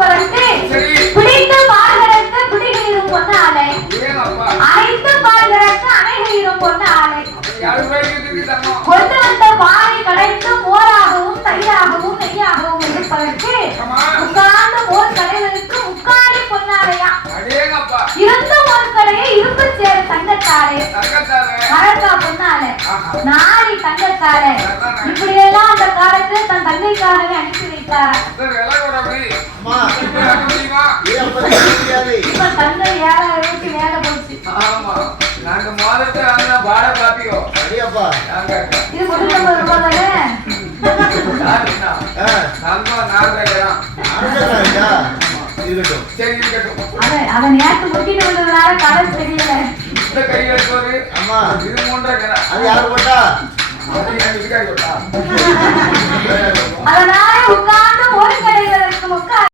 குடிப்பதற்கு பிடித்த பால்களுக்கு குடிகளிரும் பொண்ணு ஆலை அனைத்து பால்களுக்கு அணைகளிரும் பொண்ணு ஆலை கொண்டு வந்த பாலை கடைத்து மோராகவும் தயிராகவும் நெய்யாகவும் இருப்பதற்கு உட்கார்ந்து மோர் கடைகளுக்கு முக்காலி பொன்னாலையா இருந்த ஒரு கடையை இரும்பு சேர தங்கத்தாலே மரக்கா பொன்னாலே நாளை தங்கத்தாலே இப்படி எல்லாம் அந்த காலத்தில் தன் தங்கைக்காகவே அனுப்பி வைத்தார். இப்ப தங்கை 7000 வேலை போச்சு. இது 350 ரூபாய் தானே? அதை நேற்று முட்டிட்டு வந்ததுனால கடன் தெரியல. அதனால உட்கார்ந்து ஒரு கடைகளுக்கு